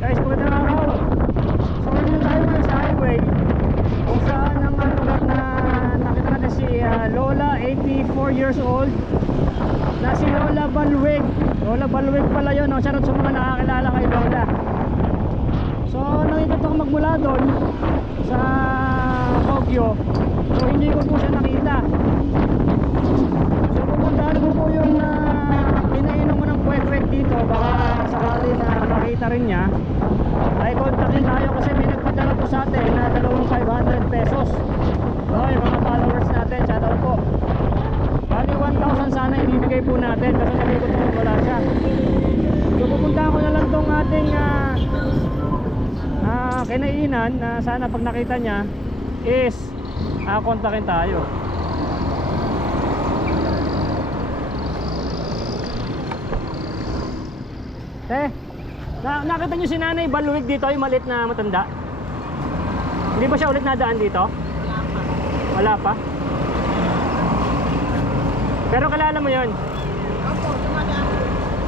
Guys, magandang araw. So ngayon tayo ngayon sa highway kung saan ang lugar na nakita natin si Lola, 84 years old, na si Lola Balweg. Lola Balweg pala yun, no? Shoutout sa mga nakakilala kay Lola. So nakikita ko magmula doon sa Baguio. So hindi ko po siya nakita. So pupuntahan ko po yung pinainom ko ng kwek-kwek dito. Baka sakali na makita rin niya, ay kontakin tayo kasi may nagpadala po sa atin na dalawang 500 pesos. So yung mga followers natin, shoutout po. Bali 1,000 sana ibibigay po natin kasi sabi ko po wala siya. So pupuntahan ko na lang tong ating kinainan na sana pag nakita niya is kontakin tayo. Nakita niyo si Nanay Balweg dito, yung maliit na matanda? Hindi ba siya ulit nadaan dito? Wala pa. Pero kilala mo yun? Opo, dumadaan.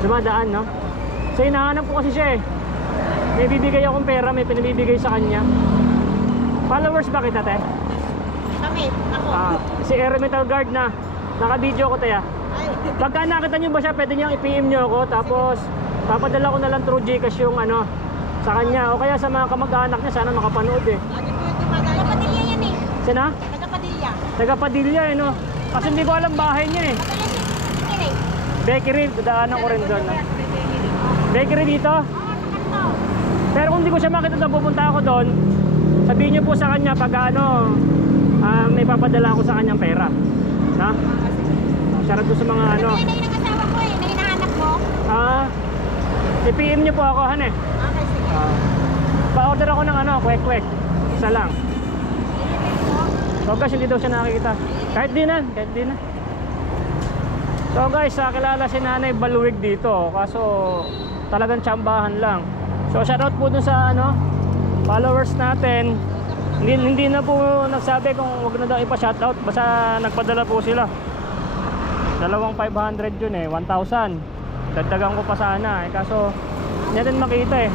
Dumadaan, no? So hinahanap ko kasi siya eh. May bibigay akong pera, may pinabibigay sa kanya. Followers ba kita, te? Kami, ako. Si Air Metal Guard na. Naka-video ko, te. Ay, Pagka nakita niyo ba siya, pwede niyang i-PM niyo ako. Tapos papadala ko na lang through Gcash yung sa kanya. O kaya sa mga kamag-anak niya, sana makapanood eh. lagi po yung dumadaan. Taga-Padilla yan eh. Sina? Taga-Padilla. Taga Padilla eh, no? Kasi hindi ko alam bahay niya eh. Taga-Padilla. Bakery, dadaanan ko rin doon. No? Bakery dito? Oo, sa kanto. Pero kung hindi ko siya makita doon, pupunta ako doon. Sabihin niyo po sa kanya pag may papadala ako sa kanyang pera. Na? Shoutout ko sa mga Ano yung asawa ko eh, na hinahanap mo? i-PM niyo po ako, han eh. Okay, sige. Pa-order ako ng kwek-kwek. Isa lang. So guys, hindi daw siya nakikita. Kahit di na. So guys, kilala si Nanay Balweg dito. Kaso talagang tsambahan lang. So shoutout po dun sa followers natin. Hindi na po nagsabi kung wag na daw ipa-shoutout. Basta nagpadala po sila. Dalawang 500 yun eh, 1,000. Dagdagan ko pa sana eh. Kaso hindi natin makita eh.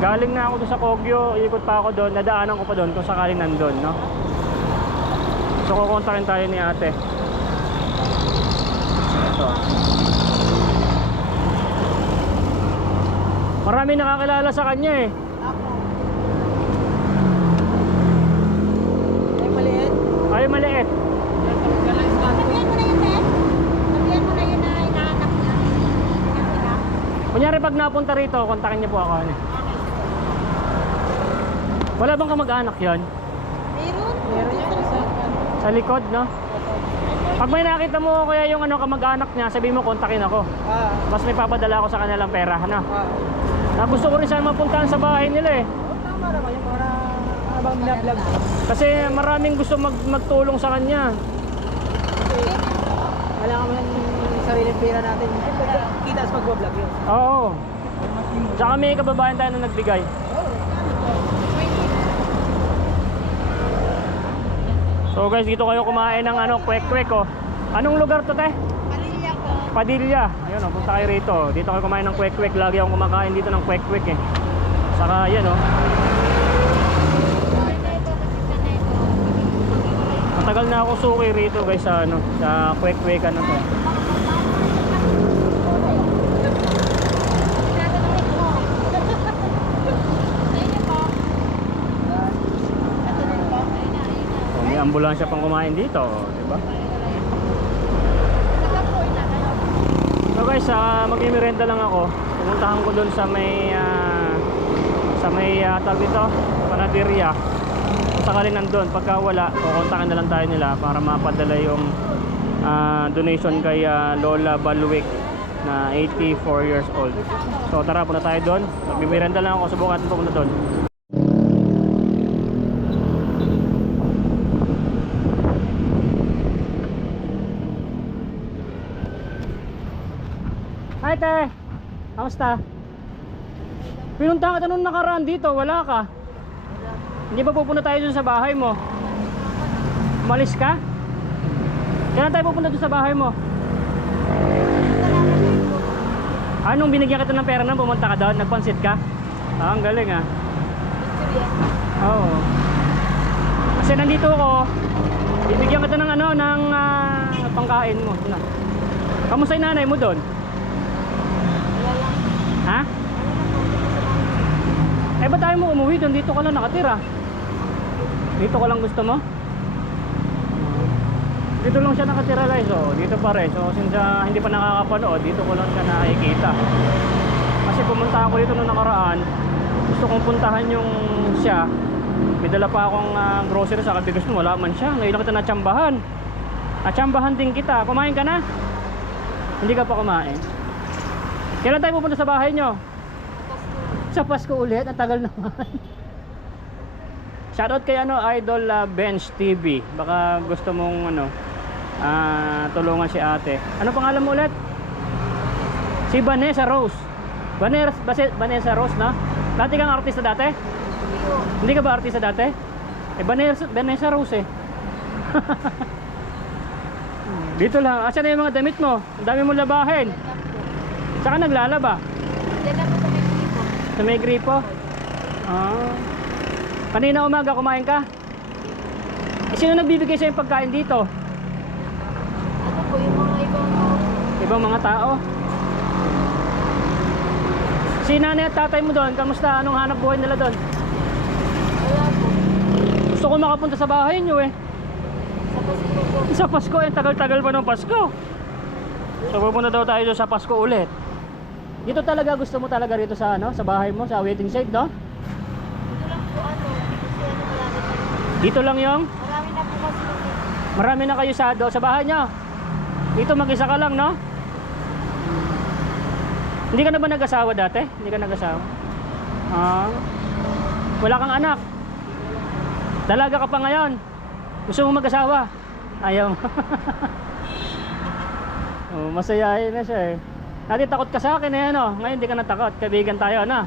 Galing na ako doon sa Baguio, ikot pa ako doon, nadaanan ko pa doon kung sakaling nandun, no? So kukontakin tayo ni ate. Ito. Marami nakakilala sa kanya eh. Ako. Ay, maliit. Ay, maliit. Sabihan mo na yun, Ted. Sabihan mo na yun na hinahanap niya. Kunyari pag napunta rito, kontakin niyo po ako. Okay, sige. Wala bang kamag-anak yon? Meron? Meron yan. Sa likod, no? Pag may nakita mo kaya yung kamag-anak niya, sabihin mo kontakin ako. Mas may papadala ako sa kanilang pera, ano? Na gusto ko rin sana mapuntahan sa bahay nila eh. Tama naman yung para habang vlog. Kasi maraming gusto magtulong sa kanya. Wala kami ng sariling pera natin. Kita sa pag-vlog yun. Oo. Tsaka may kababayan tayo na nagbigay. So guys, dito kayo kumain ng kwek-kwek oh. Anong lugar to, te? Padilla po. Padilla. Ayun oh, punta kayo rito. Dito kayo kumain ng kwek-kwek. Lagi akong kumakain dito ng kwek-kwek eh. Saka yan oh. Matagal na ako suki rito guys sa sa kwek-kwekan na to. So, may ambulansya pang kumain dito, di ba? So guys, mag-imerenda lang ako. Pupuntahan ko doon sa may tawag dito, panaderia. Kung sakaling nandun, pagka wala, kukontakin na lang tayo nila para mapadala yung donation kay Lola Balweg na 84 years old. So tara, punta tayo doon. Mag-imerenda lang ako, subukan natin pupunta doon. Hi, te! Kamusta? Pinunta ka nung nakaraan dito, wala ka. Hindi ba pupunta tayo dun sa bahay mo? Umalis ka? Kailan tayo pupunta dun sa bahay mo? Anong binigyan kita ng pera nang pumunta ka doon? Nagpansit ka? Ah, ang galing ah. Picture yan. Oo. Kasi nandito ako, bibigyan kita ng ano, ng pangkain mo. Na. Kamusta yung nanay mo doon? Wala lang. Ha? Wala lang po. Dito sa mga- Eh, ba't tayo mo umuwi doon? Dito ka lang nakatira. Dito ka lang gusto mo? Dito lang siya nakatira guys. So, dito pa rin. So, since hindi pa nakakapanood, dito ko lang siya nakikita. Kasi pumunta ako dito noong nakaraan. Gusto kong puntahan yung siya. May dala pa akong grocery sa kabigos mo. Wala man siya. Ngayon lang kita natsambahan. Natsambahan din kita. Kumain ka na? Hindi ka pa kumain. Kailan tayo pupunta sa bahay nyo? Sa Pasko ulit? Ang tagal naman. Shoutout kay Idol Bench TV. Baka gusto mong tulungan si ate. Ano pangalan mo ulit? Si Vanessa Rose. Vanessa Rose, no? Dati kang artista dati? Hindi ka ba artista dati? Eh, Vanessa Rose eh. Dito lang. Asan na yung mga damit mo? Ang dami mong labahin. Saka naglalaba? Diyan lang po sa may gripo. Sa may gripo? Ah. Kanina umaga kumain ka? Eh, sino nagbibigay sa'yo yung pagkain dito? Ano po yung mga ibang tao? Ibang mga tao? Si nanay at tatay mo doon, kamusta? Anong hanap buhay nila doon? Wala po. Gusto ko makapunta sa bahay nyo eh. Sa Pasko po. Sa Pasko, eh, tagal-tagal pa ng Pasko. So pupunta daw tayo doon sa Pasko ulit. Dito talaga, gusto mo talaga rito sa sa bahay mo, sa waiting shed, no? Dito lang po kasi marami na. Dito lang yung Marami na po kasi. marami na kayo sa bahay nyo. Dito mag-isa ka lang, no? Hindi ka na ba nag-asawa dati? Hindi ka nag-asawa? Ah. Wala kang anak? Dalaga ka pa ngayon? Gusto mo mag-asawa? Ayaw. Oh, masayahin na siya eh. Dati takot ka sa akin eh, ano? Ngayon hindi ka natakot. Kaibigan tayo, ano?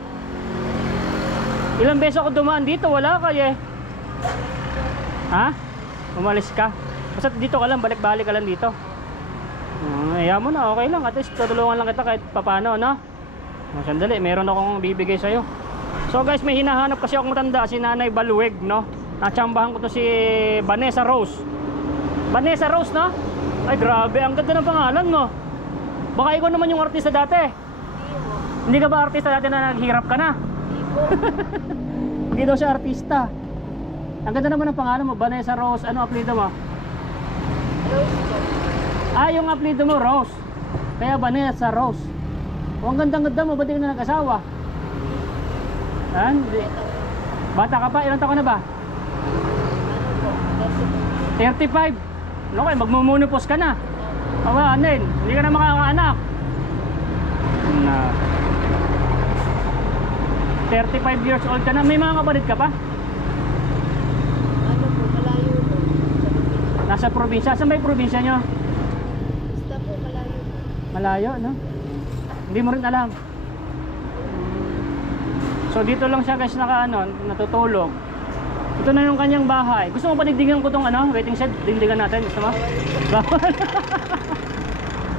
Ilang beses ako dumaan dito, wala kayo eh. Ha? Umalis ka? Basta dito ka lang, balik-balik ka lang dito. Ayaw mo na, okay lang. At least tutulungan lang kita kahit papano, no? Sandali, meron akong bibigay sa'yo. So guys, may hinahanap kasi akong matanda, si Nanay Baluweg, no? Natsambahan ko to si Vanessa Rose. Vanessa Rose, no? Ay grabe, ang ganda ng pangalan mo. Baka ikaw naman yung artista dati. Hindi ka ba artista dati na naghirap ka na? Hindi po. Hindi daw siya artista. Ang ganda naman ng pangalan mo, Vanessa Rose. Ano apelyido mo? Rose po. Ah, yung apelyido mo, Rose. Kaya Vanessa Rose. O, ang ganda-ganda mo, ba't di ka na nag-asawa? Hindi. Bata ka pa? Ilang taon na ba? Ano po? 35. Ano kayo, magmumunupos ka na. Awa, anin, hindi ka na makakaanak. Na 35 years old ka na. May mga kapatid ka pa? Ano po? Malayo po. Nasa probinsya. Saan ba yung probinsya nyo? Basta po malayo po. Malayo, no? Hindi mo rin alam. So dito lang siya guys natutulog. Ito na yung kanyang bahay. Gusto mo pa digdigan ko tong waiting shed? Digdigan natin, gusto mo? Bawal.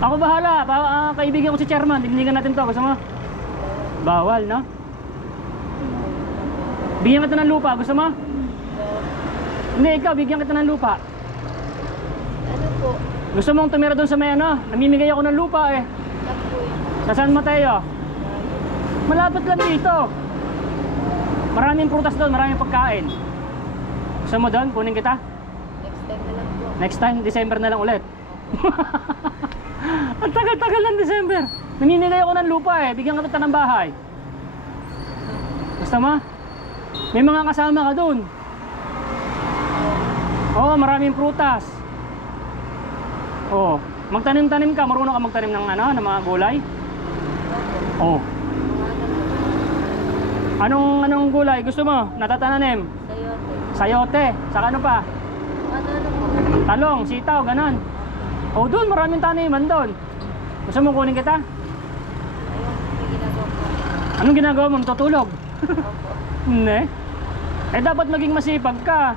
Ako bahala. Kaibigan ko si chairman, digdigan natin to, gusto mo? Bawal, no? Bigyan kita ng lupa, gusto mo? Hindi, ikaw, bigyan kita ng lupa. Ano po? Gusto mong tumira doon sa may namimigay ako ng lupa eh. Lang po yun. Sa San Mateo. Malapit lang dito. Maraming prutas doon, maraming pagkain. Gusto mo doon? Kunin kita? Next time na lang po. Next time, December na lang ulit. Ang tagal-tagal ng December. Namimigay ako ng lupa eh. Bigyan ka kita ng bahay. Gusto mo? May mga kasama ka doon. Oo, maraming prutas. Oo. Magtanim-tanim ka. Marunong ka magtanim ng ng mga gulay? Oo. Anong gulay gusto mo? Natatananim? Sayote. Sayote. Saka ano pa? Ano po? Talong, sitaw, ganon. O doon, maraming taniman doon. Gusto mo kunin kita? Ayun, may ginagawa po. Anong ginagawa mo? Tutulog? Opo. Hindi. Eh dapat maging masipag ka.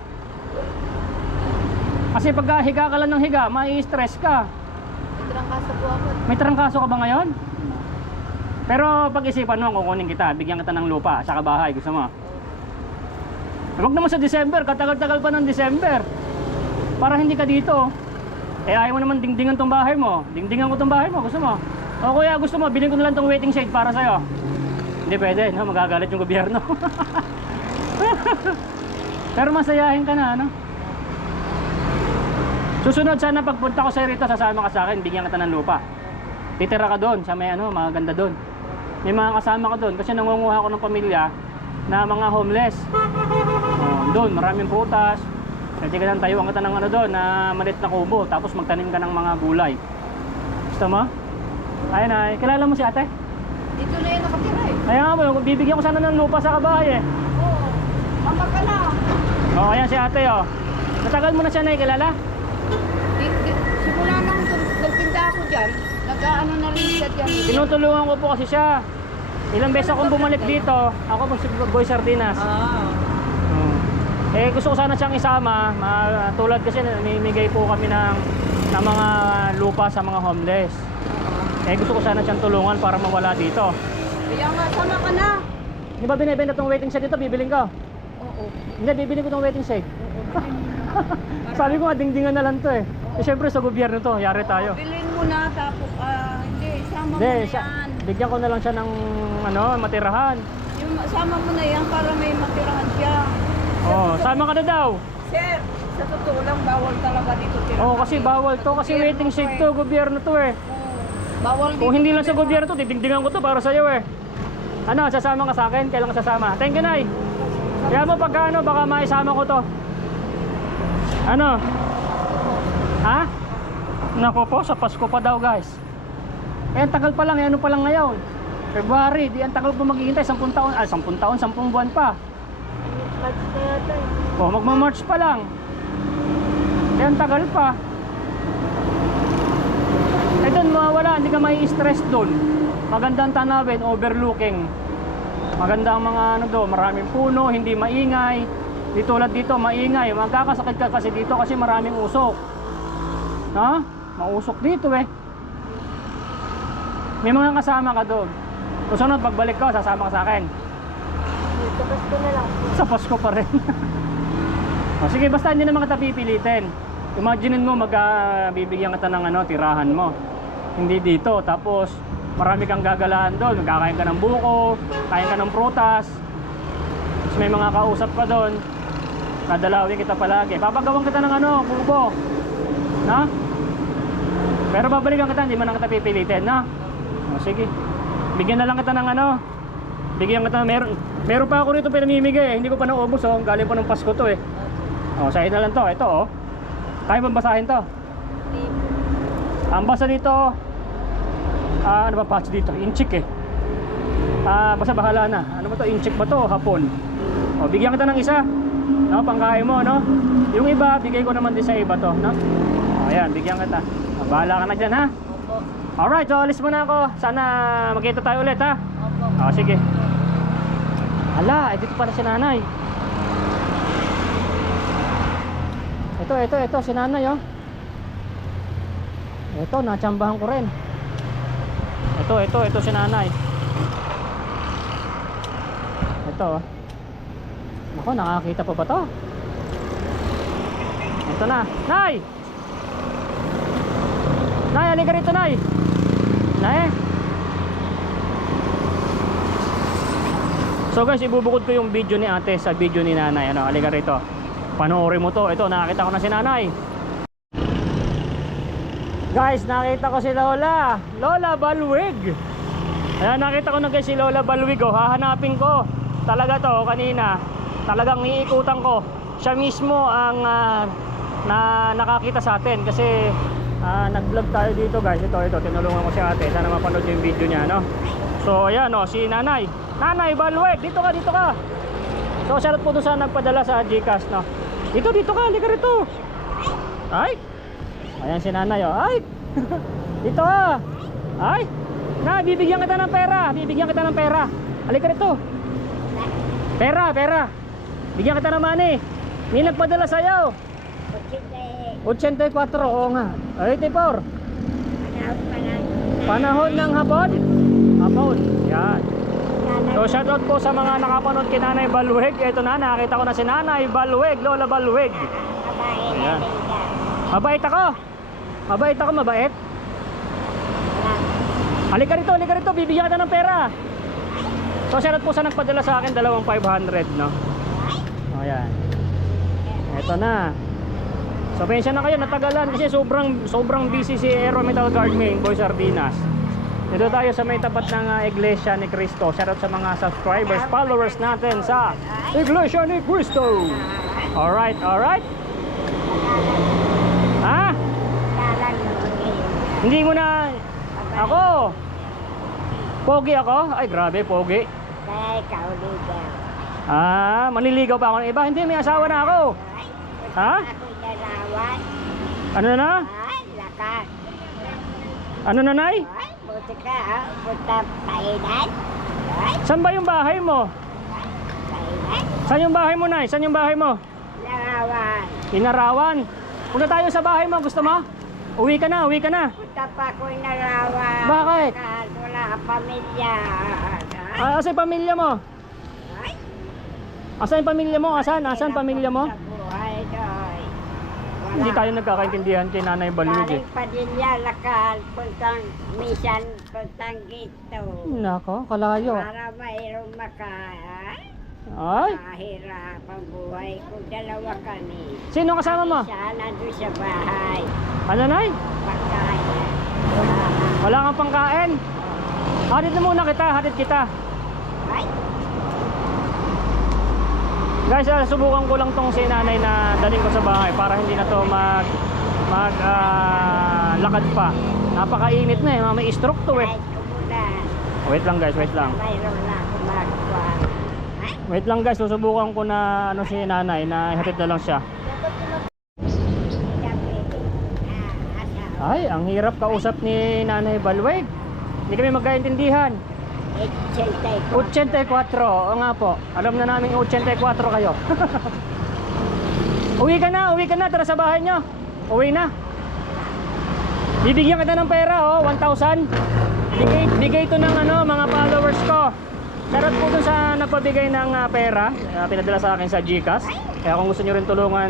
Kasi pagka higa ka lang ng higa, mai-stress ka. May trangkaso po ako. May trangkaso ka ba ngayon? Pero pag-isipan mo, kukunin kita, bigyan kita ng lupa, saka bahay, gusto mo? Huwag naman sa December, katagal-tagal pa ng December. Para hindi ka dito. Eh ayaw mo naman dingdingan tong bahay mo. Dingdingan ko tong bahay mo, gusto mo? O kuya, gusto mo, bilhin ko na lang tong waiting shade para sa'yo. Hindi pwede, no? Magagalit yung gobyerno. Pero masayahin ka na, ano? Susunod sana pagpunta ko sa'yo rito, sasama ka sa akin, bigyan kita ng lupa. Titira ka doon, sa may ano, maganda doon. May mga kasama ka doon, kasi nangunguha ko ng pamilya na mga homeless. Doon, maraming prutas. Pwede ka nang tayuan kita ng ano doon, na maliit na kubo, tapos magtanim ka ng mga gulay. Gusto mo? Ayun ay, kilala mo si ate? Dito na yung nakatira eh. Kaya nga mo, bibigyan ko sana ng lupa sa kabahay eh. Oo. Mama ka na. O, ayan si ate oh. Matagal mo na siya nakikilala? Simula nang nagtinda ako dyan, nag-ano na rin siya dyan. Tinutulungan ko po kasi siya. Ilang beses akong bumalik dito, ako po si Boy Sardinas. Eh gusto ko sana siyang isama, tulad kasi namimigay po kami ng mga lupa sa mga homeless. Eh gusto ko sana siyang tulungan para mawala dito. Kaya nga, sama ka na. Di ba binibenta tong waiting shed dito, bibiling ko? Oo. Hindi, bibili ko tong waiting shed. Oo. Sabi ko nga, dingdingan na lang to eh. Eh syempre sa gobyerno to, yari tayo. Bilhin mo na, tapos, hindi, sama mo Hindi, na yan. bigyan ko na lang siya ng ano, matirahan. Yung, sama mo na yan para may matirahan siya. Oh, sama ka na daw. Sir, sa totoo lang, bawal talaga dito tirahan. Oh, kasi bawal to, kasi waiting shed to, gobyerno to eh. Bawal dito. Kung hindi lang sa gobyerno to, didingdingan ko to para sa iyo eh. Ano, sasama ka sa akin? Kailan ka sasama? Thank you, Nay. Kaya mo pagka ano, baka maisama ko to. Ano? Ha? Naku po, sa Pasko pa daw guys. Eh, ang tagal pa lang, eh, ano pa lang ngayon? February, di ang tagal pa maghihintay, 10 taon, 10 taon, 10 buwan pa. March na yata eh. Oh, magma-March pa lang. Eh, ang tagal pa. Eh, doon mawawala, hindi ka may stress doon. Magandang tanawin, overlooking. Maganda ang mga ano doon, maraming puno, hindi maingay. Di tulad dito, maingay. Magkakasakit ka kasi dito kasi maraming usok. Ha? Mausok dito eh. May mga kasama ka doon. Susunod, pagbalik ko, sasama ka sa akin. Sa Pasko na lang. Sa Pasko pa rin. O, sige, basta hindi naman kita pipilitin. Imaginein mo, bibigyan kita ng ano, tirahan mo. Hindi dito. Tapos, marami kang gagalahan doon. Magkakain ka ng buko, kain ka ng prutas. Tapos may mga kausap ka doon. Dadalawin kita palagi. Papagawan kita ng ano, kubo. Na? Pero babalikan kita, hindi man lang kita pipilitin, na? O, sige. Bigyan na lang kita ng ano. Bigyan kita, meron pa ako rito pinamimigay. Hindi ko pa naubos, oh. Galing pa ng Pasko to eh. O, sa'yo na lang to. Ito, oh. Kaya mo basahin to? Ang basa dito, ano ba patch dito? Inchik eh. Basta bahala na. Ano ba to? Inchik ba to? Hapon. O, bigyan kita ng isa. No, pangkain mo, no? Yung iba, bigay ko naman din sa iba to, no? O, ayan, bigyan kita. Bahala ka na dyan, ha? Opo. Alright, so alis muna ako. Sana magkita tayo ulit, ha? Opo. O, sige. Hala, dito pala si nanay. Ito, si nanay, oh. Ito, natsambahan ko rin. Ito si nanay. Ito, oh. Ako, nakakita pa ba to? Ito na. Nay! Nay, halika rito, Nay. Nay. So guys, ibubukod ko yung video ni ate sa video ni nanay. Ano, halika rito. Panoorin mo to. Ito, nakakita ko na si nanay. Guys, nakita ko si Lola. Lola Balwig. Ayan, nakita ko na guys si Lola Balwig. Oh, hahanapin ko. Talaga to, kanina. Talagang iikutan ko. Siya mismo ang nakakita sa atin. Kasi nag-vlog tayo dito guys. Ito, tinulungan ko si ate. Sana mapanood yung video niya, no? So, ayan, oh, si nanay. Nanay Balwig, dito ka. So, shoutout po doon sa nagpadala sa Gcash, no? Dito ka, halika rito. Ay! Ayan si nanay, oh. Ay! Dito ka. Ay! Na, bibigyan kita ng pera. Halika rito. Pera. Bigyan kita ng money. May nagpadala sa'yo. 84, oo nga. 84. Panahon ng hapon? cellphone. Yan. So shoutout po sa mga nakapanood kay Nanay Baluweg. Ito na, nakita ko na si Nanay Baluweg, Lola Baluweg. Ayan. Mabait ako. Mabait ako, mabait. Halika rito, bibigyan ka ng pera. So shoutout po sa nagpadala sa akin, 2,500, no? O yan. Ito na. So pensya na kayo, natagalan kasi sobrang busy si Aero Metal Guard Main, Boy Sardinas. Dito tayo sa may tapat ng Iglesia ni Cristo. Shoutout sa mga subscribers, followers natin sa Iglesia ni Cristo. Alright, alright. Ha? Hindi mo na... Ako? Pogi ako? Ay grabe, pogi. Ah, manliligaw pa ako ng iba? Hindi, may asawa na ako. Ha? Ano na? Ano na, Nay? Saan ba yung bahay mo? Saan yung bahay mo, Nay? Saan yung bahay mo? Inarawan. Punta tayo sa bahay mo, gusto mo? Uwi ka na, uwi ka na. Punta pa ko Inarawan. Bakit? Wala ka pamilya. Asan yung pamilya mo? Asan yung pamilya mo? Asan pamilya mo? Sa buhay doy. Hindi tayo nagkakaintindihan kay Nanay Baluweg eh. Galing Padilla, Lakal, puntang Misan, puntang Gito. Nako, kalayo. Para mayroong Ay, mahirap ang buhay ko. Dalawa kami. sino kasama mo? Isa nandun sa bahay. Ano, Nay? Pagkain. Wala kang pangkain? Hatid na muna kita, hatid kita. Ay, Guys, subukan ko lang tong si Nanay na daling ko sa bahay para hindi na to lakad pa. Napakainit na eh, may stroke to eh. kahit umulan. Wait lang guys, wait lang. Mayroon na ako magkuha. Wait lang guys, susubukan ko na ano si Nanay na ihatid na lang siya. Ay, ang hirap kausap ni Nanay Baluweg. Hindi kami magkaintindihan. 84, oo nga po. Alam na namin 84 kayo. Uwi ka na, tara sa bahay nyo. Uwi na. Bibigyan kita ng pera, oh, 1,000. Bigay ito ng ano, mga followers ko. Shoutout po dun sa nagpabigay ng pera, pinadala sa akin sa GCash. Kaya kung gusto nyo rin tulungan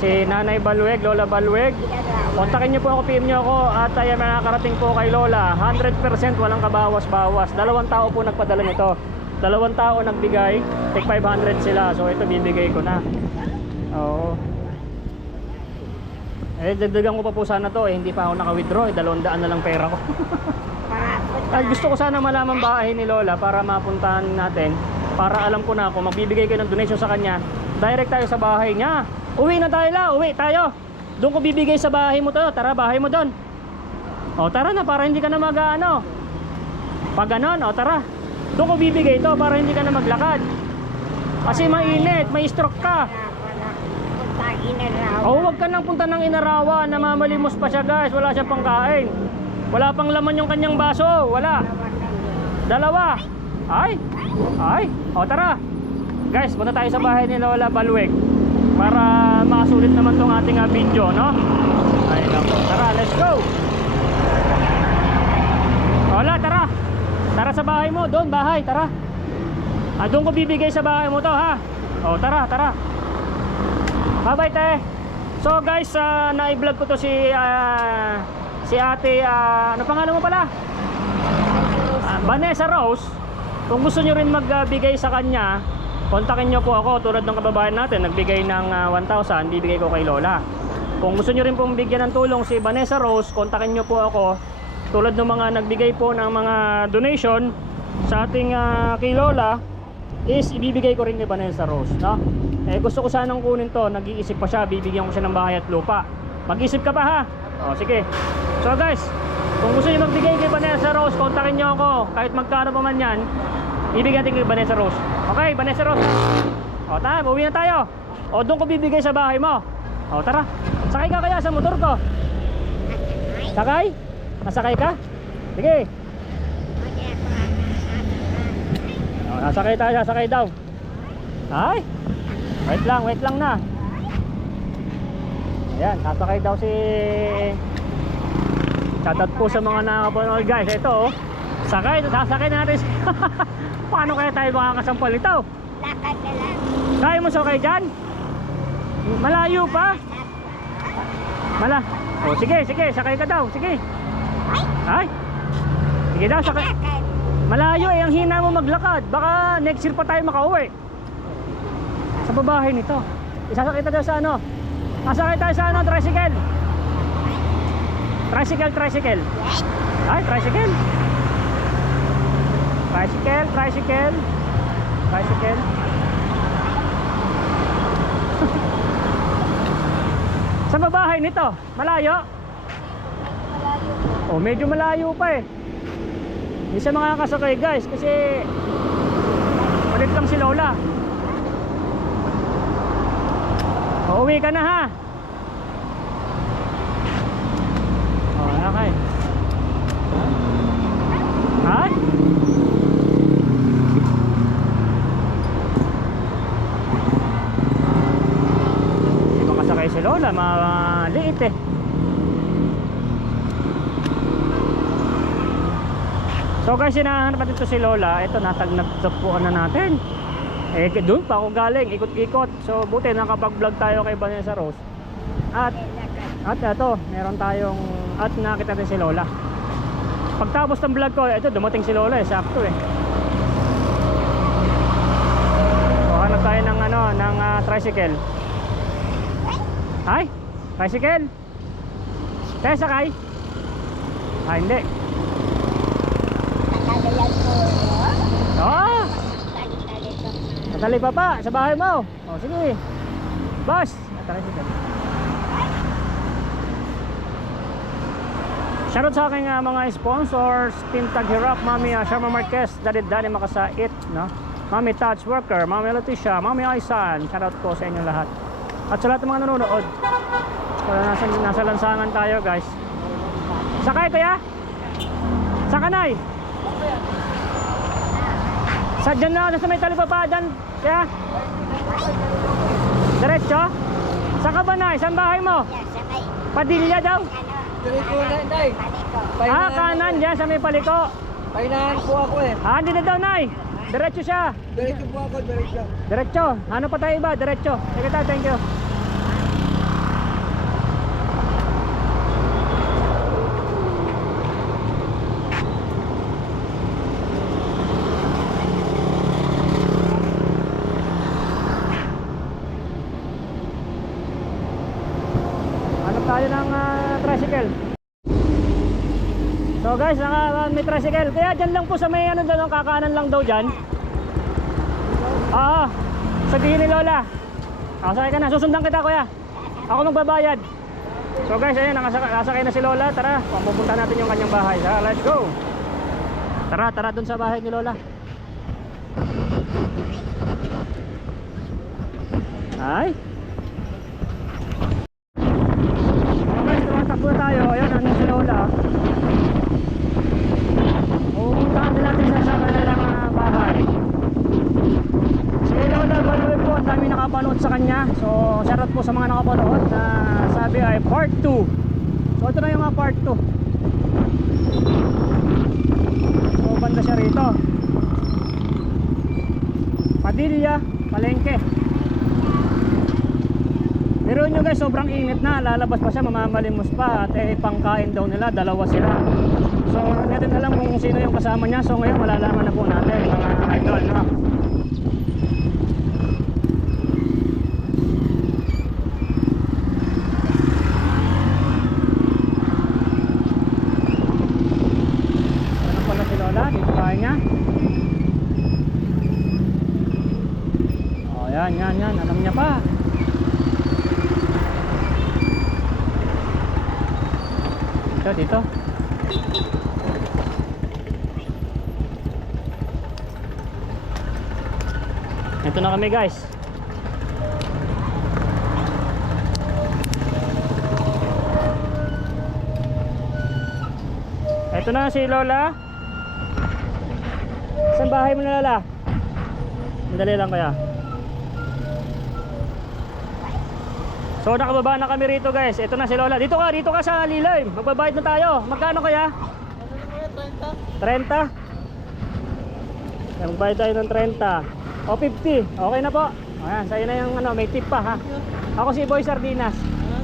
si Nanay Baluweg, Lola Baluweg, kontakin nyo po ako, PM nyo ako at ay nakakarating po kay Lola. 100% walang kabawas-bawas. 2 tao po nagpadala nito. 2 tao nagbigay, take 500 sila. So ito bibigay ko na. Oo. Eh dagdagan ko pa po sana to, hindi pa ako naka-withdraw, 200 na lang pera ko. Ay, gusto ko sana malaman bahay ni Lola para mapuntahan natin, para alam ko na kung magbibigay kayo ng donation sa kanya, direct tayo sa bahay niya. Uwi na tayo la, uwi tayo. Doon ko bibigay sa bahay mo to, tara bahay mo doon. O tara na, para hindi ka na mag-ano. Pag ganon, o tara. Doon ko bibigay to para hindi ka na maglakad. Kasi mainit, may stroke ka. O wag ka nang punta ng Inarawan, namamalimos pa siya guys, wala siyang pangkain. Wala pang laman yung kanyang baso, wala. 2. Ay, o tara. Guys, punta tayo sa bahay ni Lola Baluweg para makasulit naman tong ating video, no? Ay nako, tara, let's go. Hola, tara. Tara sa bahay mo, doon bahay, tara. Doon ko bibigay sa bahay mo to, ha. O tara, tara. Bye-bye, te. So guys, na-vlog ko to si ate, ano pangalan mo pala? Vanessa Rose. Kung gusto nyo rin magbigay sa kanya, kontakin nyo po ako tulad ng kababayan natin, nagbigay ng 1,000, bibigay ko kay Lola. Kung gusto nyo rin pong bigyan ng tulong si Vanessa Rose, kontakin nyo po ako tulad ng mga nagbigay po ng mga donation sa ating kay Lola, is ibibigay ko rin kay Vanessa Rose, no? Eh gusto ko sanang kunin to, nag-iisip pa siya, bibigyan ko siya ng bahay at lupa. Mag-isip ka pa, ha? O sige. So guys, kung gusto niyo magbigay kay Vanessa Rose, kontakin niyo ako. Kahit magkano pa man yan, ibigay natin kay Vanessa Rose. Okay, Vanessa Rose. O tara, uwi na tayo. O doon ko bibigay sa bahay mo. O tara, sakay ka kaya sa motor ko? Sakay? Nasakay ka? Sige. O, nasakay tayo, sasakay daw. Ay, wait lang na. Ayan, sasakay daw si... Shoutout po sa mga nakakapanood guys. Ito oh, Sasakay natin. Paano kaya tayo makakasampal ito? Lakad na lang. Kaya mo sakay dyan? Malayo pa? Oh, sige, sakay ka daw. Sige. Ay? Sige daw, sakay. Lakad. Malayo eh, ang hina mo maglakad. Baka next year pa tayo makauwi. Sa babae nito. Isasakay tayo sa ano? Masakay tayo sa ano, tricycle. Tricycle. Ay, tricycle. Sa babae nito, malayo? Oh, medyo malayo pa eh. Hindi siya makakasakay guys kasi malit lang si Lola. Uuwi ka na ha. Oh, okay. Ha? Hindi makasakay si Lola, maliit eh. So guys, hinahanap natin ito si Lola. Ito, nagtagpuan na natin. Eh, doon pa ako galing, ikot-ikot. So buti nakapag-vlog tayo kay Vanessa Rose. At ito, meron tayong, at nakita natin si Lola. Pagtapos ng vlog ko, ito, dumating si Lola eh, sakto eh. So hanap tayo ng ano, ng tricycle. Ay, tricycle. Tayo sakay. Hindi. Nakadalan ko. Oo. Tali-tali ko. Madali pa sa bahay mo. O sige. Boss, tricycle. Shoutout sa aking mga sponsors, Team Taghirap, Mami Sharma Marquez, Daddy Makasait, no? Mami Touch Worker, Mami Leticia, Mami Aisan. Shoutout po sa inyo lahat. At sa lahat ng mga nanonood. So, nasa lansangan tayo guys. Sakay kuya? Sakanay? Dyan na sa may talipapa, dyan kaya? Diretso? Saan ka ba na? Saan bahay mo? Yan, sakay. Padilla daw? Ano? Diretso na, Nay. Paliko. Kanan dyan sa may paliko. Painahan po ako eh. Hindi na daw nay. Diretso siya. Diretso po ako, diretso. Diretso. Ano pa tayo iba? Diretso. Sige tayo, thank you. Hanap tayo ng tricycle. So guys, may tricycle. Kaya dyan lang po sa may ano doon, kakanan lang daw dyan. Sabihin ni Lola. Sakay ka na, susundan kita kuya. Ako magbabayad. So guys, ayun, nakasakay na si Lola. Tara, pupunta natin yung kanyang bahay. Let's go. Tara doon sa bahay ni Lola. Ay. So guys, tumatakbo tayo. Ayun, ano si Lola. Pupuntahan din natin sa kanilang bahay. Si Lola Baluy po, ang dami nakapanood sa kanya. So shoutout po sa mga nakapanood na sabi ay part 2. So ito na yung mga part 2. So banda siya rito, Padilla, Palengke. Pero nyo guys, sobrang init na. Lalabas pa siya, mamamalimos pa. At pangkain daw nila, dalawa sila. So hindi natin alam kung sino yung kasama niya. So ngayon malalaman na po natin mga idol, no? Ano pala si Lola? Dito bahay niya. Oh yan. Alam niya pa. Dito. Ito na kami guys. Ito na si Lola. Saan bahay mo na Lola? Madali lang kaya. So nakababa na kami rito guys. Ito na si Lola. Dito ka sa lilim. Magbabayad na tayo. Magkano kaya? 30? Magbayad tayo ng 30 o 50. Okay na po. Ayan, sa'yo na yung ano, may tip pa ha. Ako si Boy Sardinas.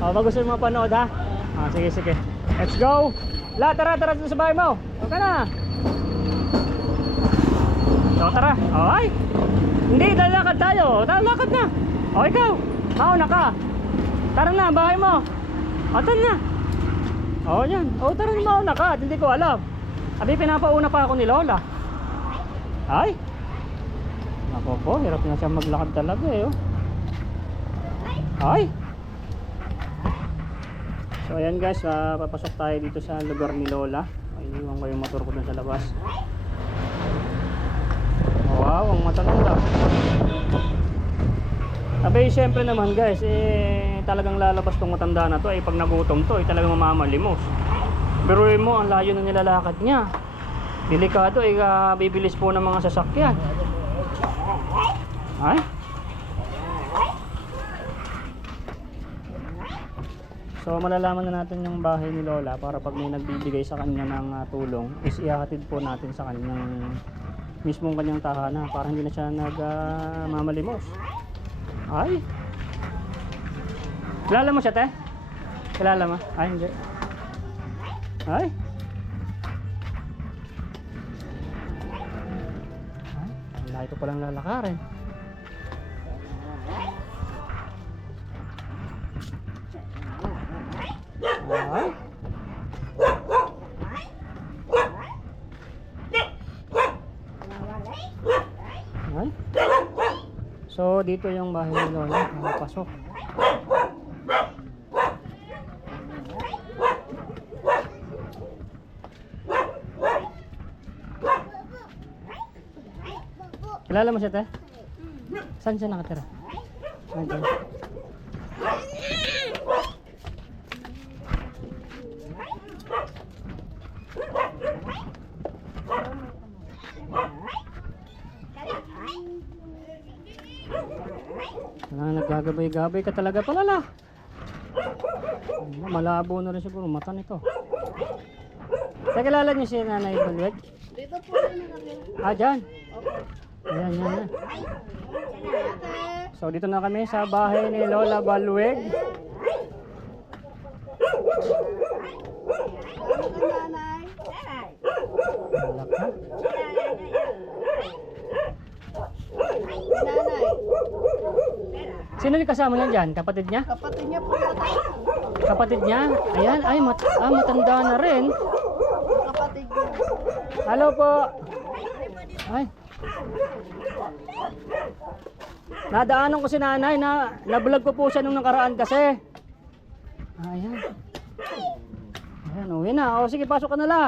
O, pag gusto mo mapanood ha. Sige, sige. Let's go. La, tara dito sa bahay mo. Okay na. So, tara. Ay. Hindi, lalakad tayo. Lalakad na. O, ikaw. Mauna ka. Tara na, bahay mo. O, tara na. O, yan. O, tara na, mauna ka. Hindi ko alam. Abi, pinapauna pa ako ni Lola. Ay. Ako po, hirap na siya maglakad talaga eh. Oh. Ay. So ayan guys, papasok tayo dito sa lugar ni Lola. Iniwan ko yung motor ko dun sa labas. Wow, ang matanda. Abay, syempre naman guys, talagang lalabas tong matanda na to. Pag nagutom to, talagang mamalimos. Biruin mo, ang layo na nilalakad niya. Delikado, bibilis po ng mga sasakyan. Ay. So malalaman na natin yung bahay ni Lola para pag may nagbibigay sa kanya ng tulong is ihahatid po natin sa kanyang mismong kanyang tahanan para hindi na siya nagmamalimos. Ay. Kilala mo siya, te? Kilala mo? Ay, hindi. Ay. Ay, ito palang lalakarin. Ay. Ay. So dito yung bahay ni Lola, pasok. Kilala mo siya, te? Saan siya nakatira? Nandiyan. Naggagabay-gabay ka talaga pala la. Malabo na rin siguro mata nito. Kilala niyo si Nanay Balweg? Dito po na nakakita. Dyan. Ayan, yan. So dito na kami sa bahay ni Lola Balweg. Malak ha? Sino yung kasama niya dyan? Kapatid niya? Kapatid niya po yata. Kapatid niya? Ayan, ay matanda na rin. Kapatid niya. Hello po. Ay. Nadaanan ko si nanay na vlog ko po siya nung nakaraan kasi. Ayan. Ayan, uwi na. O sige, pasok ka na la.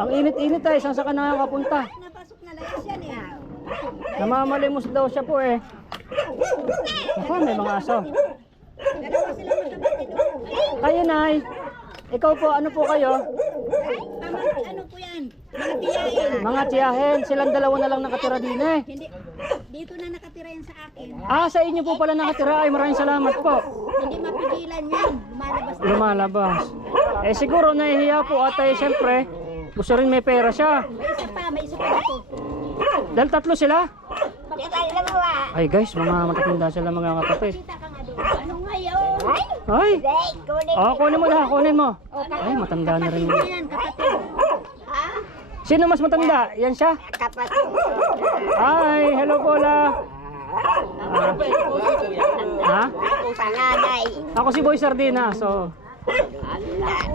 Ang init-init ay, saan sa ka na kapunta? Napasok na lang yan eh. Namamalimos daw siya po eh. Ako, may mga aso. Dalawa sila magkapatid. Kayo, Nay. Ikaw po, ano po kayo? Ano po yan? Mga tiyahin. Mga tiyahin. Silang dalawa na lang nakatira din eh. Hindi. Dito na nakatira yan sa akin. Sa inyo po pala nakatira. Ay, maraming salamat po. Hindi mapigilan yan. Lumalabas na. Lumalabas. Siguro nahihiya po at siyempre, gusto rin may pera siya. May isa pa dito. Dahil tatlo sila. Bakit tayo dalawa? Ay guys, mga matatinda sila mga kapatid. Kita ka nga doon. Ano ngayon? Ay! Kunin mo na, kunin mo. Okay. Ay, matanda na rin. Kapatid mo yan, kapatid. Ha? Sino mas matanda? Yan siya? Kapatid. Ay, hello po la. Ha? Panganay. Ako si Boy Sardina, so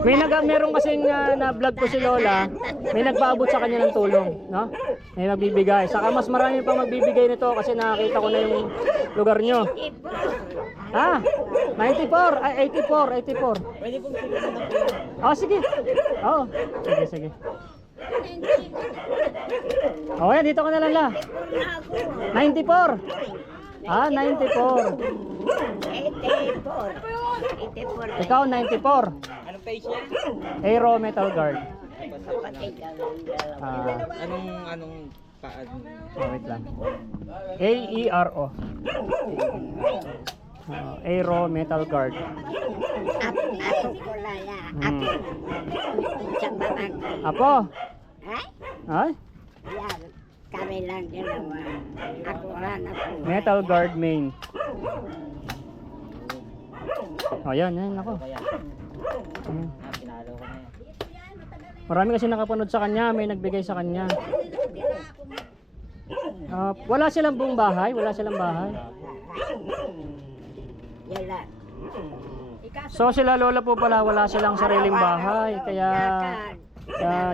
meron kasing na-vlog ko si Lola. May nagpaabot sa kanya ng tulong, no? May nagbibigay. Saka mas marami pang magbibigay nito kasi nakakita ko na yung lugar nyo. 94, ay 84. Pwede pong sila Sige. Oo. Sige. Okay, dito ka na lang la. 94. 94. 84. Ikaw 94. Anong page niya? Aero Metal Guard. Anong paan? Wait lang. AERO. Aero Metal Guard. Ato ko laya. Ato. Isang barangay. Apo. Ha? Ay? Yan. Kami lang dalawa. Ako hanap ko. Metal Guard main. O yan, yan ako. Kaya, Ayan. pinalo ko na yan. Marami kasi nakapanood sa kanya, may nagbigay sa kanya. Wala silang buong bahay, wala silang bahay. Yan lang. So sila lola po pala, wala silang sariling bahay, kaya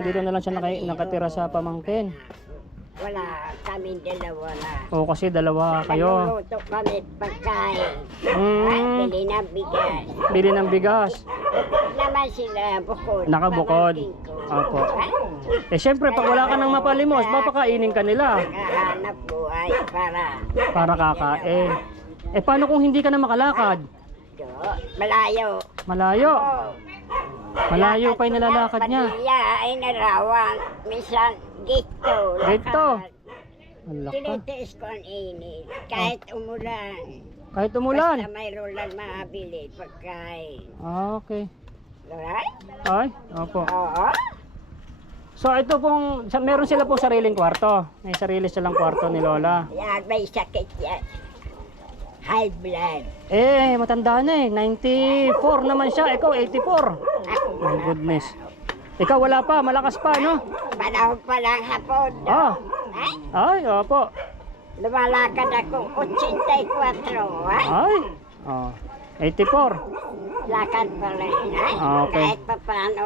dito na lang siya nakatira sa pamangkin. Wala, kami dalawa na. O kasi dalawa kayo. Nagluluto kami pagkain. Mm, Bili ng bigas. bili ng bigas. Bukod naman sila, bukod. Nakabukod. Pamangkin ko. Opo. Eh syempre pag wala ka ng mapalimos, papakainin ka nila Nakahanap buhay para kakain. Eh paano kung hindi ka na makalakad? Do, malayo. Malayo. Oh. Malayo pa yung nilalakad niya. Pamilya ay narawang. Minsan dito. Dito. lakad. Ang laka. Tinitiis ko ang init. Kahit umulan. Kahit umulan. Basta mayroon lang makabili pagkain. Okay. Alright? Ay, opo. Oo. So ito pong, meron sila pong sariling kwarto. May sarili silang kwarto ni Lola. Yan, may sakit yan. High blood. Eh, matanda na eh. 94 naman siya. Ikaw, 84. Ako My goodness. Ikaw wala pa, malakas pa, no? panahon pa lang hapon. Ah, Ay, ay, opo. lumalakad ako 84. Ay, Ay, oh, 84. lakad pa lang. Ay, Okay. kahit pa paano,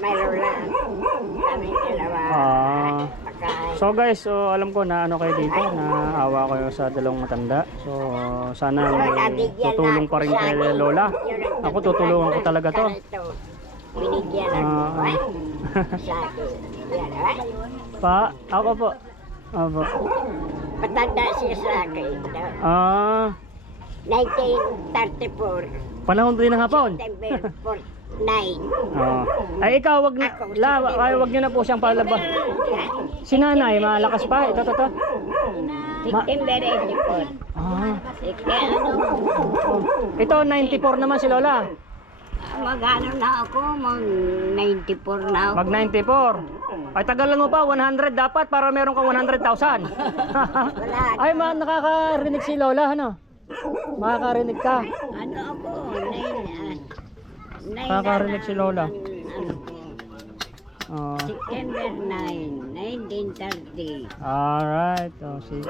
mayroon lang. Kami dalawa. Ah. Pagkain. So guys, so alam ko na ano kayo dito, na awa kayo sa dalawang matanda. So sana may tutulong pa rin kay Lola. Ako tutulungan ko talaga to. Binigyan ako. Ay, sa akin. Yan, ay. Pa, ako po. Opo. Matanda siya sa akin. Ah, 1934. panahon din ng hapon. September 9. Oh. Ay ikaw wag wag niyo na po siyang palabas. Si nanay malakas pa. Ito. September 84. Ah. Ano? Ito 94 naman si Lola. Mag-ano na ako, mag-94 na ako. Mag 94. Ay tagalan mo pa 100 dapat para meron kang 100,000. Ay nakakarinig si Lola ano? Makakarinig ka. Ano ako, Nakakarinig si Lola. Ano ko, Oh. September 9, 1930. Alright. Oh, sige.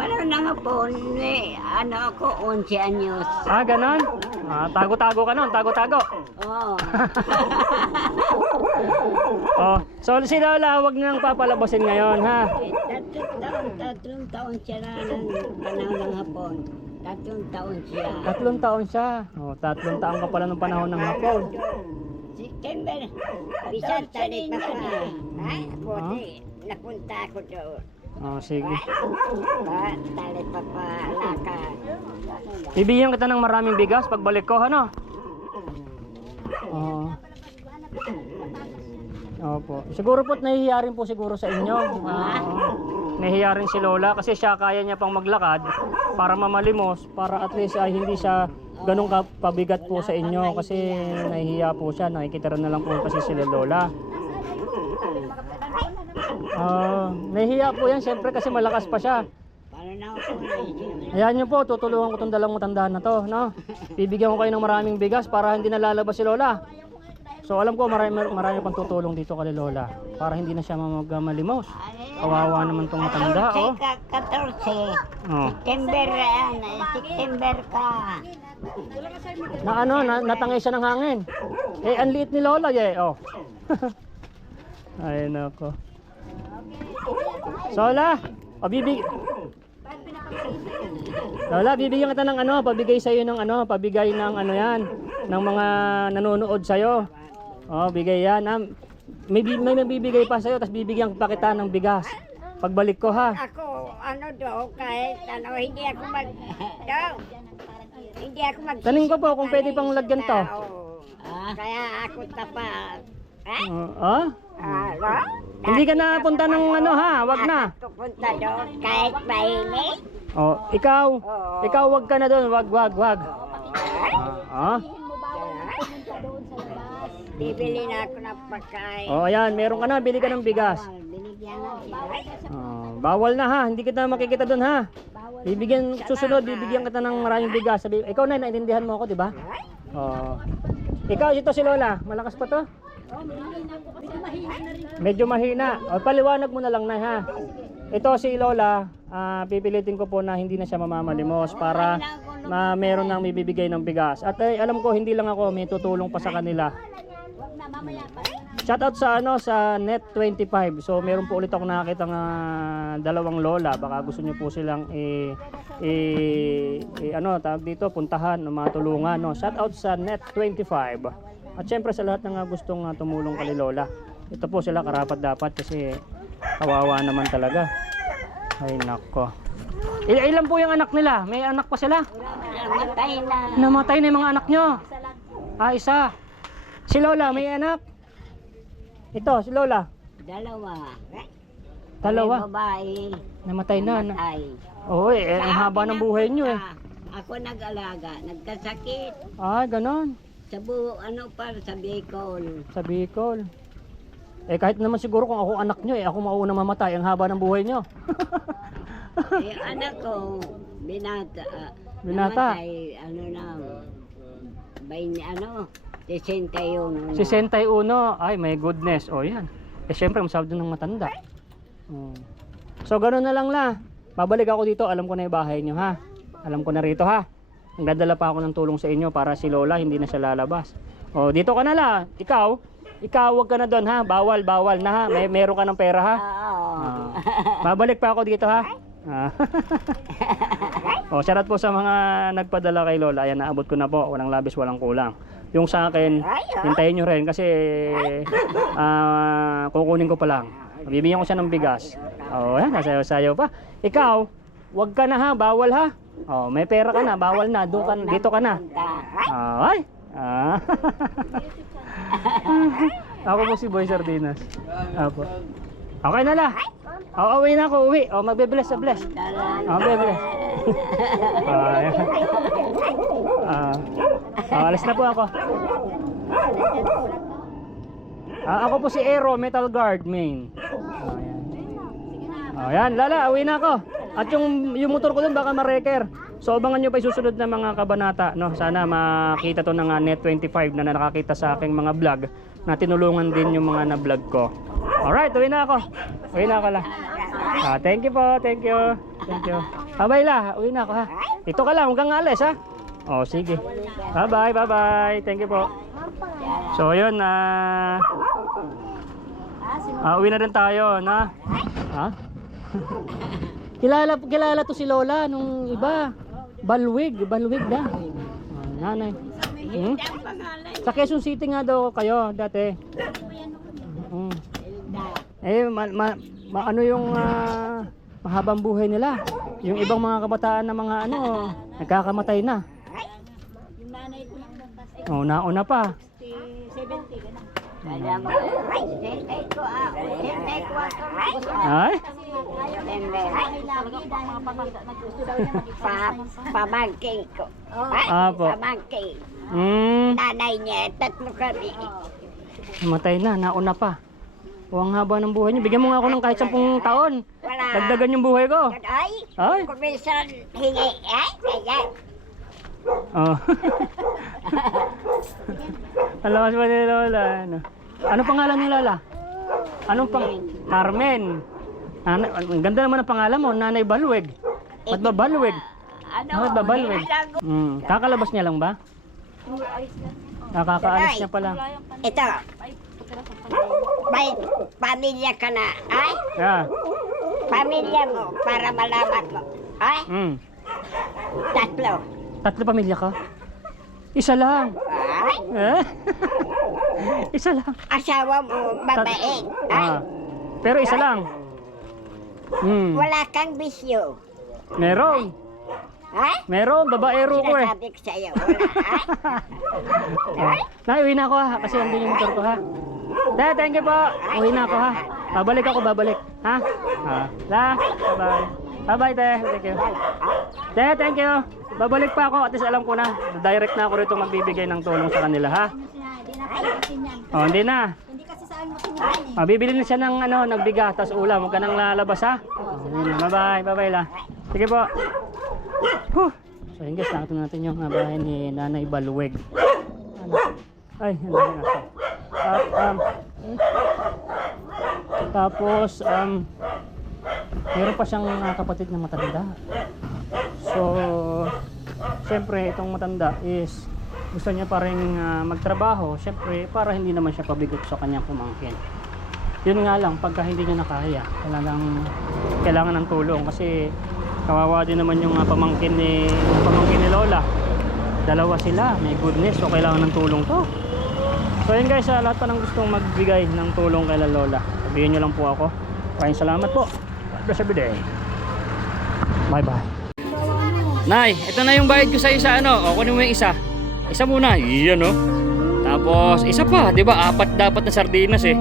Parang na nga po, ano ako, 11 anyos. Ah, ganon? Ah, tago-tago ka nun, tago-tago. Oo. Oh, so si Lola, huwag nang papalabasin ngayon, ha? Tatlong taon siya na ng panahon ng hapon. Tatlong taon siya. 3 taon siya. Oh, 3 taon ka pala nung panahon ng hapon. September, bisan talit pa pa. Ay, buti, napunta ako doon. Oh, sige. Talit pa pa, lakad. Bibigyan kita ng maraming bigas pagbalik ko, ano? Oo. Opo. Siguro po nahihiya rin po siguro sa inyo. Nahihiya rin si Lola kasi siya kaya niya pang maglakad para mamalimos, para at least ay hindi siya ganun pabigat po sa inyo kasi nahihiya po siya. Nakikita rin na lang po kasi sila Lola. Nahihiya po yan siyempre kasi malakas pa siya. Para na ako na Ayan nyo po, tutulungan ko itong dalawang matandaan na to, no? Bibigyan ko kayo ng maraming bigas para hindi nalalabas si Lola. So alam ko marami pang tutulong dito kay Lola para hindi na siya magmalimos. Kawawa naman tong matanda, oh. 14. Oh. September ka. Natangay siya ng hangin. Eh, ang liit ni Lola, eh, oh. Ay, nako. So, Lola, Lola, bibigyan kita ng pabigay sa'yo ng pabigay ng yan, ng mga nanonood sa'yo. Oh, bigay yan. May mabibigay pa sa'yo, tapos bibigyan pa kita ng bigas. Pagbalik ko, ha? Ako, kahit hindi ako Taning ko po kung pwede pang lagyan to. Kaya ako tapat. Hindi ka na punta ng ha? Wag na. Pupunta doon kahit mainit. Oh, ikaw wag ka na doon, wag. Bibili na ako ng pagkain. Oh, ayan, meron ka na, bili ka ng bigas. bibigyan ng sila. Bawal na ha, hindi kita makikita doon ha. Bibigyan, susunod, bibigyan kita ng maraming bigas. Sabi, ikaw na, naintindihan mo ako, di ba? Oh. Ikaw, ito si Lola, malakas pa to? Medyo mahina. O, paliwanag mo na lang na ha. Ito si Lola, pipilitin ko po na hindi na siya mamamalimos para meron nang bibigay ng bigas. At alam ko hindi lang ako, may tutulong pa sa kanila. Shout out sa sa Net25. So meron po ulit ako nakakita ng dalawang lola. Baka gusto niyo po silang tawag dito, puntahan o matulungan, no. Shout out sa Net25. At syempre sa lahat ng gustong tumulong kay Lola. Ito po sila karapat dapat kasi kawawa naman talaga. Ay nako. Ilan po yung anak nila? May anak pa sila? Namatay na. Namatay na yung mga anak nyo? Isa. Si Lola may anak? Ito, si Lola? Dalawa. Babae. Namatay na. Namatay. Oo, ang haba ng buhay nyo eh. Ako nag-alaga, nagkasakit. Ganon. Sa Bicol. Sa Bicol. Kahit naman siguro kung ako anak nyo ako mauna mamatay. Ang haba ng buhay nyo. Anak ko, binata. Namatay, 61. 61. Ay, my goodness. Yan. Siyempre, masabi doon ng matanda. So, gano'n na lang la. Babalik ako dito. Alam ko na yung bahay nyo, ha? Alam ko na rito, ha? Nagdadala pa ako ng tulong sa inyo para si Lola hindi na siya lalabas. Dito ka na la. Ikaw, wag ka na doon, ha? Bawal na, ha? Meron ka ng pera, ha? Babalik pa ako dito, ha? Shoutout po sa mga nagpadala kay Lola. Ayan, naabot ko na po. Walang labis, walang kulang. Yung sa akin, hintayin nyo rin kasi kukunin ko pa lang. Bibigyan ko siya ng bigas. Yan, nasayaw-sayaw pa. Ikaw, wag ka na ha, bawal ha. May pera ka na, bawal na. Dito ka na. Ako po si Boy Sardinas. Apo. Okay na la. Uwi na ako, uwi. Magbe-bless. Magbe-bless. Alis na po ako. Ako po si Aero, Metal Guard, main. Ayan, lala, uwi na ako. At yung motor ko dun baka ma-wrecker. So abangan nyo pa yung susunod na mga kabanata, no? Sana makita to ng Net25 na nakakita sa aking mga vlog na tinulungan din yung mga na-vlog ko. Alright, uwi na ako. Uwi na ako la. Thank you po, thank you. Bye-bye la, uwi na ako ha. Ito ka lang, huwag kang alis ha. Sige. Bye-bye. Thank you po. So yun, uwi na rin tayo, na. Kilala to si Lola nung iba. Balwig na. Nanay. Sa Quezon City nga daw kayo dati. Ano yung mahabang buhay nila. Yung ibang mga kabataan na mga nagkakamatay na. Yung nanay ko lang Nauna pa. 70 ganun. Ay? Pamangking ko. Pamangking. Nanay niya, 3 kami. Namatay na, nauna pa. Ang haba ng buhay niyo. Bigyan mo nga ako ng kahit 10 taon. Wala. Dagdagan yung buhay ko. Ay. Kuminsan hingi. Ayan. Alawas pa ni Lola. Anong pangalan ni Lola? Carmen. Ang ganda naman ang pangalan mo, Nanay Balwig. Ba't ba Balwig? Ba't ba Balwig? Kakalabas niya lang ba? Nakakaalis niya pala. Ito. May pamilya ka na. Ay? Pamilya mo, para malaman mo. Ay? 3 pamilya ka? Isa lang. Ay? Isa lang. Asawa mo, babae. Ay? Pero isa lang. Wala kang bisyo. Meron. Ay? Meron, babaero ko eh. Sinasabi ko sa'yo, wala. Ay? Uwi na ako ha, kasi andun yung motor ko ha. Thank you po. Uwi na ako ha. Babalik. Ha? Bye-bye. Bye-bye, thank you. Thank you. Babalik pa ako, at least alam ko na. Direct na ako rito magbibigay ng tulong sa kanila ha. Hindi na kaya kasi niyan. Hindi na. Hindi kasi sa Bibili na siya ng nagbigas, tas ulam. Huwag ka nang lalabas ha. Bye-bye, bye-bye la. Sige po. Huh. So yun guys, nakita natin yung bahay ni Nanay Baluweg. Ay, ano na ito. Tapos, meron pa siyang kapatid na matanda. So, syempre itong matanda is gusto niya pa rin magtrabaho, syempre para hindi naman siya pabigot sa kanyang pamangkin. Yun nga lang, pagka hindi niya nakaya, kailangan ng tulong kasi kawawa din naman yung pamangkin ni Lola. Dalawa sila, may goodness, so kailangan ng tulong to. So yun guys, lahat pa ng gustong magbigay ng tulong kay Lola, sabihin nyo lang po ako. Maraming salamat po. God bless every day. Bye bye. Nay, ito na yung bayad ko sa isa, o kunin mo yung isa. Isa muna, iyan o. Tapos isa pa, di ba? 4 dapat na sardinas eh.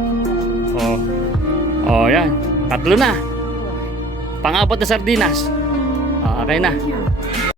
Yan. 3 na. Pang-4 na sardinas. Okay na.